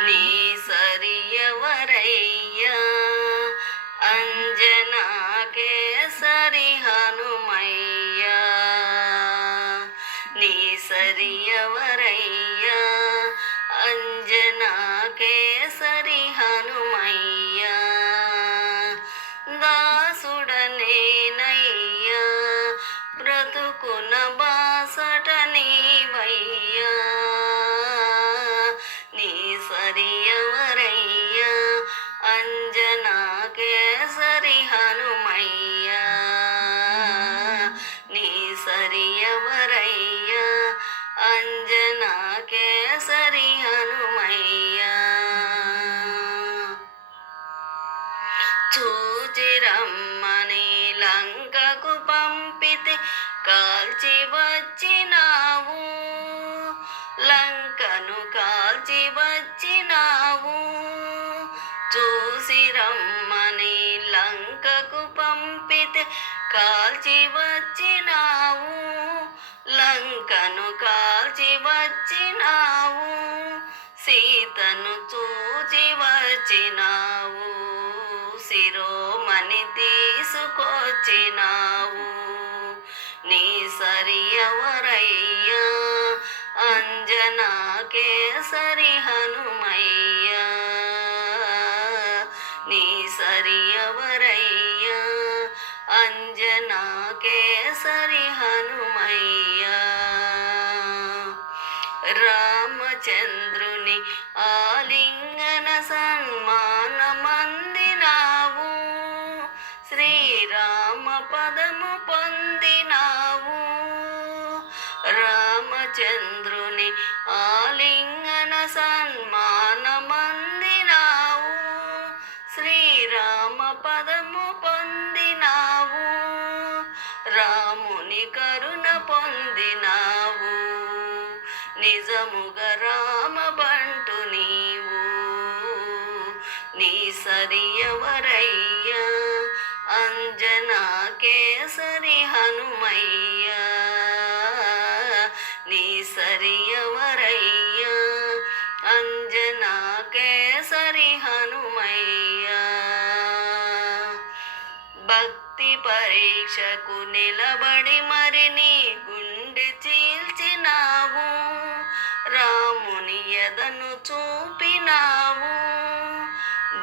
నీ సరి ఎవరయ్యా అంజనా కేసరి హనుమయ్యా నీ సరి ఎవరయ్యా అంజనా కేసరి హనుమయ్యా దాసుడనేనయ్యా బ్రతుకున బాసట నీవయ్యా నీ సరి ఎవరయ్యా అంజనా కేసరి హనుమయ్యా నీ సరి ఎవరయ్యా అంజనా కేసరి హనుమయ్యా చూచిరమ్మని లంకకు పంపితే కాల్చి వచ్చినావు లంకను కాల్చి వచ్చినావు చూసి రమ్మని లంకకు పంపితే కాల్చి వచ్చినావు లంకను కాల్చి వచ్చినావు సీతను చూచి వచ్చినావు శిరోమణి తీసుకొచ్చినావు నీ సరి ఎవరయ్యా అంజనా కేసరి హనుమయ్యా నీ సరి ఎవరయ్యా అంజనా కేసరి హనుమయ్యా రామచంద్రుని ఆలింగన సన్మానమందినావు శ్రీరామ పదము పొందినావు రామచంద్రుని ఆలింగన సన్మానమందినావు శ్రీరామ పదము పొందినావు రాముని కరుణ పొందినావు నిజముగా రామ బంటు నీవు నీ సరి ఎవరయ్యా అంజనా కేసరి హనుమయ్యా నీ సరి ఎవరయ్యా అంజనా కేసరి హనుమయ్యా భక్తి పరీక్షకు నిలబడి మరి నీ గుండె చీల్చినావు రాముని ఎదను చూపినావు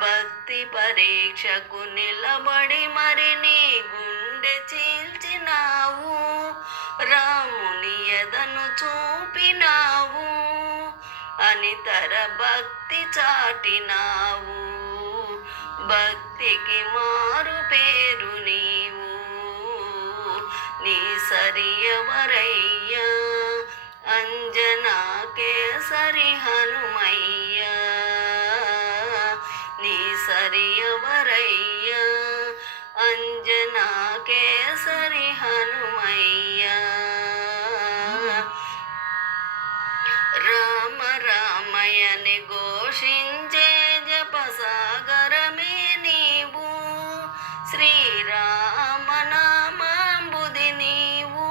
భక్తి పరీక్షకు నిలబడి మరి నీ గుండె చీల్చినావు రాముని ఎదను చూపినావు అనితర భక్తి చాటినావు భక్తికి మారు పేరు నీవు నీ సరి ఎవరయ్యా అంజనా కేసరి హనుమయ్యా నీ సరి ఎవరయ్యా అంజనా కేసరి హనుమయ్యా రామ రామయ్యని ఘోషించే జపసాగరమే నీవు శ్రీరామనామాంబుది నీవు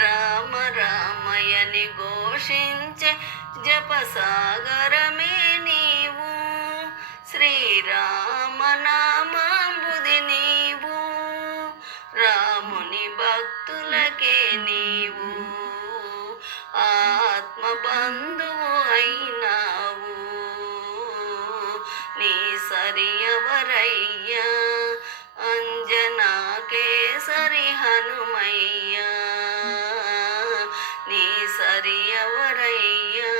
రామ రామయ్యని ఘోషించే జపసాగరమే నీవు శ్రీరామనామాంబుది నీవు రాముని భక్తులకే నీవు ఆత్మబంధువు అయినావు నీ సరి ఎవరయ్యా అంజనా కేసరి హనుమయ్యా నీ సరి ఎవరయ్యా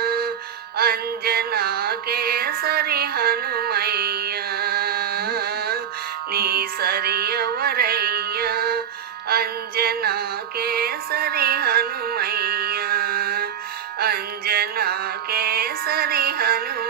అంజనా కేసరి హనుమయ్యా నీ సరి ఎవరయ్యా అంజనా కేసరి హనుమయ్యా అంజనా కేసరి హనుమయ్యా